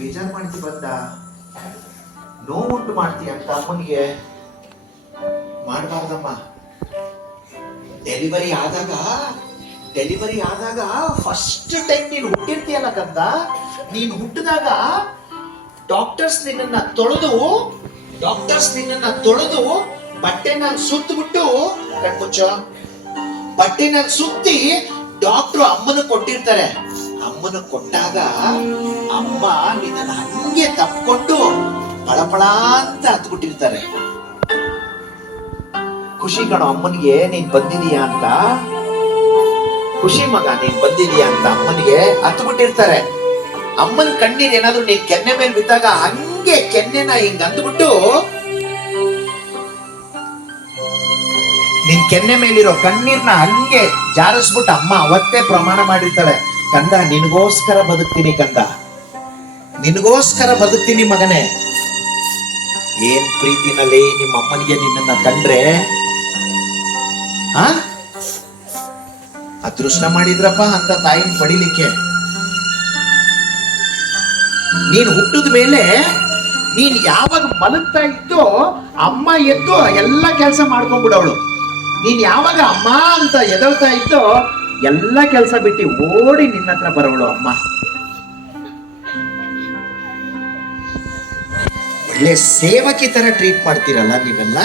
ಬೇಜಾರು ಮಾಡಿಸಿ ಬಂದ ಉಂಟು ಮಾಡ್ತೀಯ ಅಂತ ಅಮ್ಮನಿಗೆ ಮಾಡಬಾರ್ದಮ್ಮ ಡೆಲಿವರಿ ಆದಾಗ ಡೆಲಿವರಿ ಆದಾಗ ಫಸ್ಟ್ ಟೈಮ್ ನೀನು ಹುಟ್ಟಿರ್ತೀಯಲ್ಲ ಕಂದ ನೀನು ಹುಟ್ಟಿದಾಗ ಡಾಕ್ಟರ್ಸ್ ನಿನ್ನ ತೊಳೆದು ಡಾಕ್ಟರ್ಸ್ ನಿನ್ನ ತೊಳೆದು ಬಟ್ಟೆನ ಸುತ್ತಬಿಟ್ಟು ಕಣ್ಮುಚ್ಚ ಬಟ್ಟೆನ ಸುತ್ತಿ ಡಾಕ್ಟ್ರು ಅಮ್ಮನ ಕೊಟ್ಟಿರ್ತಾರೆ ಅಮ್ಮನ ಕೊಟ್ಟಾಗ ಅಮ್ಮ ನಿನ್ನ ಹಂಗೆ ತಪ್ಪಿಕೊಂಡು ಪಳಪಳ ಅಂತ ಹತ್ಬಿಟ್ಟಿರ್ತಾರೆ ಖುಷಿ ಕಣೋ ಅಮ್ಮನಿಗೆ ನೀನ್ ಬಂದಿದೀಯಾ ಅಂತ ಖುಷಿ ಮಗ ನೀನ್ ಬಂದಿದೀಯಾ ಅಂತ ಅಮ್ಮನಿಗೆ ಹತ್ಬಿಟ್ಟಿರ್ತಾರೆ ಅಮ್ಮನ್ ಅಮ್ಮನ ಕಣ್ಣೀರ್ ಏನಾದ್ರು ನೀನ್ ಕೆನ್ನೆ ಮೇಲೆ ಬಿದ್ದಾಗ ಹಂಗೆ ಕೆನ್ನೆನ ಹಿಂಗ ಅಂದ್ಬಿಟ್ಟು ನಿನ್ ಕೆನ್ನೆ ಮೇಲಿರೋ ಕಣ್ಣೀರ್ನ ಹಂಗೆ ಜಾರಿಸ್ಬಿಟ್ಟು ಅಮ್ಮ ಅವತ್ತೇ ಪ್ರಮಾಣ ಮಾಡಿರ್ತಾಳೆ ಕಂದ ನಿನಗೋಸ್ಕರ ಬದುಕ್ತೀನಿ ಕಂದ ನಿನಗೋಸ್ಕರ ಬದುಕ್ತೀನಿ ಮಗನೇ ಏನ್ ಪ್ರೀತಿನಲ್ಲಿ ನಿಮ್ಮ ಅಮ್ಮನಿಗೆ ನಿನ್ನ ಕಂಡ್ರೆ ಆ ಅದೃಷ್ಟ ಮಾಡಿದ್ರಪ್ಪ ಅಂತ ತಾಯಿನ ಪಡಿಲಿಕ್ಕೆ ನೀನು ಹುಟ್ಟಿದ ಮೇಲೆ ನೀನ್ ಯಾವಾಗ ಮಲಗ್ತಾ ಇದ್ದೋ ಅಮ್ಮ ಎದ್ದು ಎಲ್ಲ ಕೆಲಸ ಮಾಡ್ಕೊಂಡ್ಬಿಡವಳು ನೀನ್ ಯಾವಾಗ ಅಮ್ಮ ಅಂತ ಎದಳ್ತಾ ಇದ್ದೋ ಎಲ್ಲ ಕೆಲಸ ಬಿಟ್ಟು ಓಡಿ ನಿನ್ನ ಹತ್ರ ಬರೋಳು ಅಮ್ಮ ಸೇವಕಿ ತರ ಟ್ರೀಟ್ ಮಾಡ್ತೀರಲ್ಲ ನೀವೆಲ್ಲ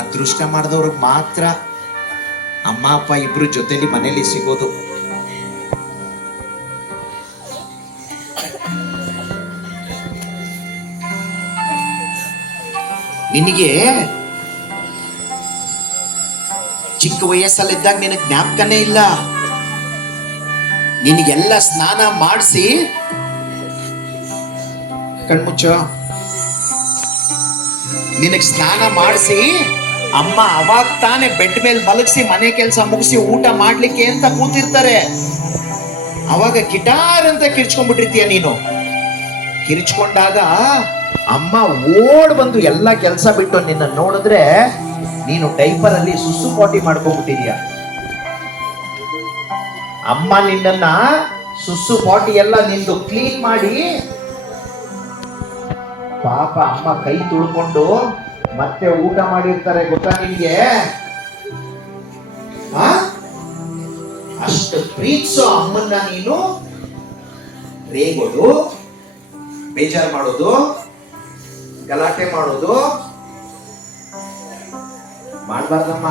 ಅದೃಷ್ಟ ಮಾಡಿದವ್ರಿಗೆ ಮಾತ್ರ ಅಮ್ಮ ಅಪ್ಪ ಇಬ್ರು ಜೊತೆಲಿ ಮನೇಲಿ ಸಿಗೋದು ನಿನಗೆ ಚಿಕ್ಕ ವಯಸ್ಸಲ್ಲಿದ್ದಾಗ ನಿನಗೆ ಜ್ಞಾಪಕನೇ ಇಲ್ಲ ನಿನಗೆಲ್ಲ ಸ್ನಾನ ಮಾಡಿಸಿ ಕಣ್ಮುಚ್ಚ ನಿನಗೆ ಸ್ನಾನ ಮಾಡಿಸಿ ಅಮ್ಮ ಅವಾಗ ತಾನೇ ಬೆಡ್ ಮೇಲೆ ಮಲಗಿಸಿ ಮನೆ ಕೆಲಸ ಮುಗಿಸಿ ಊಟ ಮಾಡ್ಲಿಕ್ಕೆ ಅಂತ ಕೂತಿರ್ತಾರೆ ಅವಾಗ ಗಿಟಾರ್ ಅಂತ ಕಿರ್ಚ್ಕೊಂಡ್ಬಿಟ್ಟಿರ್ತೀಯ ನೀನು ಕಿರ್ಚ್ಕೊಂಡಾಗ ಅಮ್ಮ ಓಡ್ ಬಂದು ಎಲ್ಲ ಕೆಲಸ ಬಿಟ್ಟು ನಿನ್ನ ನೋಡಿದ್ರೆ ನೀನು ಟೈಪರ್ ಅಲ್ಲಿ ಸುಸ್ಸು ಪಾಟಿ ಮಾಡ್ಕೊಂಡ್ಬಿಟ್ಟಿದ್ಯಾ ಅಮ್ಮ ನಿನ್ನ ಸುಸು ಪಾಟಿ ಎಲ್ಲ ನಿಂದು ಕ್ಲೀನ್ ಮಾಡಿ ಪಾಪ ಅಮ್ಮ ಕೈ ತುಳ್ಕೊಂಡು ಮತ್ತೆ ಊಟ ಮಾಡಿರ್ತಾರೆ ಗೊತ್ತಾ ನಿಮ್ಗೆ ಅಷ್ಟು ಪ್ರೀತಿಸೋ ಅಮ್ಮನ್ನ ನೀನು ರೇಗೋದು ಬೇಜಾರು ಮಾಡೋದು ಗಲಾಟೆ ಮಾಡೋದು ಮಾಡಬಾರ್ದಮ್ಮ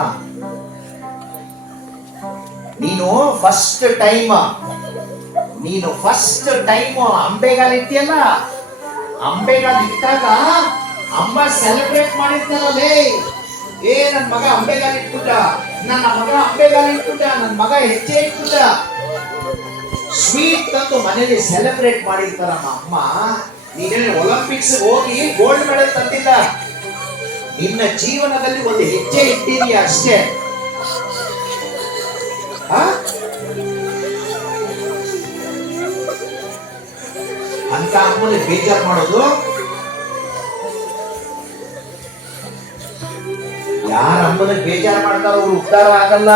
ನೀನು ಫಸ್ಟ್ ಟೈಮ್ ನೀನು ಫಸ್ಟ್ ಟೈಮ್ ಅಂಬೆಗಾಲ ಇಟ್ಟಿಯಲ್ಲ ಅಂಬೆಗಾಲ ಇಟ್ಟಾಗ ಅಮ್ಮ ಸೆಲೆಬ್ರೇಟ್ ಮಾಡಿರ್ತಾರಲ್ಲೇ ಏ ನನ್ನ ಮಗ ಅಂಬೆಗಾಲ ಇಟ್ಬಿಟ್ಟ ನನ್ನ ಮಗ ಅಂಬೆಗಾಲ ಇಟ್ಬಿಟ್ಟ ನನ್ನ ಮಗ ಹೆಜ್ಜೆ ಇಟ್ಬಿಟ್ಟ ಸ್ವೀಟ್ ತಂದು ಮನೇಲಿ ಸೆಲೆಬ್ರೇಟ್ ಮಾಡಿರ್ತಾರ ಅಮ್ಮ ನೀನೇ ಒಲಿಂಪಿಕ್ಸ್ ಹೋಗಿ ಗೋಲ್ಡ್ ಮೆಡಲ್ ತಂದಿಲ್ಲ ನಿನ್ನ ಜೀವನದಲ್ಲಿ ಒಂದು ಹೆಜ್ಜೆ ಇಟ್ಟಿದೀಯ ಅಷ್ಟೇ ಅಂತ ಆದ್ಮೇಲೆ ಬೇಜಾರ್ ಮಾಡೋದು ಯಾರ ಅಮ್ಮನ ಬೇಜಾರ್ ಮಾಡ್ತಾರ ಅವ್ರು ಉದ್ಧಾರ ಆಗಲ್ಲ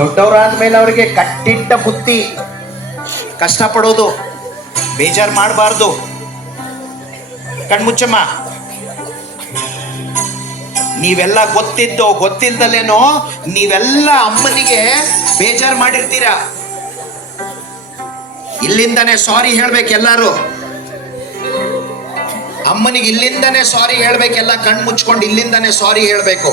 ದೊಡ್ಡವರಾದ್ಮೇಲೆ ಅವರಿಗೆ ಕಟ್ಟಿಟ್ಟ ಬುತ್ತಿ ಪಡೋದು ಬೇಜಾರು ಮಾಡಬಾರ್ದು ಕಣ್ಮುಚ್ಚಮ್ಮ ನೀವೆಲ್ಲ ಗೊತ್ತಿದ್ದೋ ಗೊತ್ತಿಲ್ದಲೇನೋ ನೀವೆಲ್ಲ ಅಮ್ಮನಿಗೆ ಬೇಜಾರು ಮಾಡಿರ್ತೀರ ಇಲ್ಲಿಂದನೇ ಸಾರಿ ಹೇಳ್ಬೇಕು ಎಲ್ಲಾರು ಅಮ್ಮನಿಗೆ ಇಲ್ಲಿಂದನೇ ಸಾರಿ ಹೇಳ್ಬೇಕೆಲ್ಲ ಕಣ್ ಮುಚ್ಕೊಂಡು ಇಲ್ಲಿಂದನೇ ಸಾರಿ ಹೇಳ್ಬೇಕು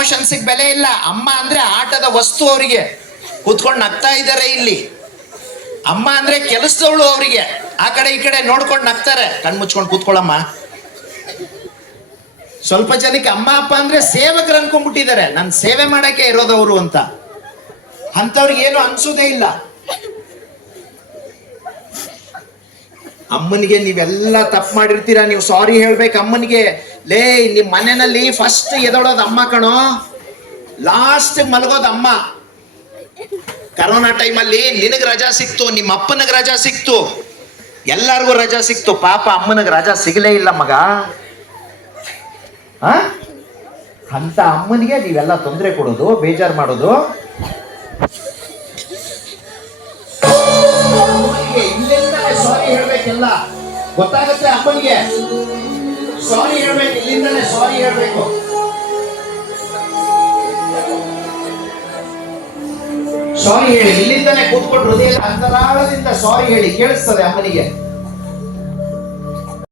ಎಮೋಷನ್ಸಿಗೆ ಬೆಲೆ ಇಲ್ಲ ಅಮ್ಮ ಅಂದ್ರೆ ಆಟದ ವಸ್ತು ಅವರಿಗೆ ಕೂತ್ಕೊಂಡು ನಗ್ತಾ ಇದ್ದಾರೆ ಇಲ್ಲಿ ಅಮ್ಮ ಅಂದ್ರೆ ಕೆಲಸದವಳು ಅವರಿಗೆ ಆ ಕಡೆ ಈ ಕಡೆ ನೋಡ್ಕೊಂಡು ನಗ್ತಾರೆ ಕಣ್ಣು ಮುಚ್ಕೊಂಡು ಕೂತ್ಕೊಳ್ಳಮ್ಮ ಸ್ವಲ್ಪ ಜನಕ್ಕೆ ಅಮ್ಮ ಅಪ್ಪ ಅಂದ್ರೆ ಸೇವಕರು ಅನ್ಕೊಂಡ್ಬಿಟ್ಟಿದ್ದಾರೆ ನಾನು ಸೇವೆ ಮಾಡಕ್ಕೆ ಇರೋದವರು ಅಂತ ಅಂಥವ್ರಿಗೆ ಏನು ಅನ್ಸೋದೇ ಇಲ್ಲ ಅಮ್ಮನಿಗೆ ನೀವೆಲ್ಲ ತಪ್ಪು ಮಾಡಿರ್ತೀರಾ ನೀವು ಸಾರಿ ಹೇಳ್ಬೇಕು ಅಮ್ಮನಿಗೆ ಲೇ ನಿಮ್ಮ ಮನೆಯಲ್ಲಿ ಫಸ್ಟ್ ಎದೊಳೋದು ಅಮ್ಮ ಕಣೋ ಲಾಸ್ಟ್ ಮಲಗೋದು ಅಮ್ಮ ಕರೋನಾ ಟೈಮಲ್ಲಿ ನಿನಗೆ ರಜಾ ಸಿಕ್ತು ನಿಮ್ಮ ಅಪ್ಪನಿಗೆ ರಜಾ ಸಿಕ್ತು ಎಲ್ಲರಿಗೂ ರಜಾ ಸಿಕ್ತು ಪಾಪ ಅಮ್ಮನಿಗೆ ರಜಾ ಸಿಗಲೇ ಇಲ್ಲ ಮಗ ಅಂತ ಅಮ್ಮನಿಗೆ ನೀವೆಲ್ಲ ತೊಂದರೆ ಕೊಡೋದು ಬೇಜಾರು ಮಾಡೋದು ಸಾರಿ ಹೇಳ್ಬೇಕೆಲ್ಲ ಗೊತ್ತಾಗುತ್ತೆ ಅಮ್ಮನಿಗೆ ಸಾರಿ ಹೇಳ್ಬೇಕು ಇಲ್ಲಿಂದಲೇ ಸಾರಿ ಹೇಳ್ಬೇಕು ಸಾರಿ ಹೇಳಿ ಇಲ್ಲಿಂದಲೇ ಕೂತ್ಕೊಂಡು ಹೃದಯ ಅಂತರಾಳದಿಂದ ಸಾರಿ ಹೇಳಿ ಕೇಳಿಸ್ತದೆ ಅಮ್ಮನಿಗೆ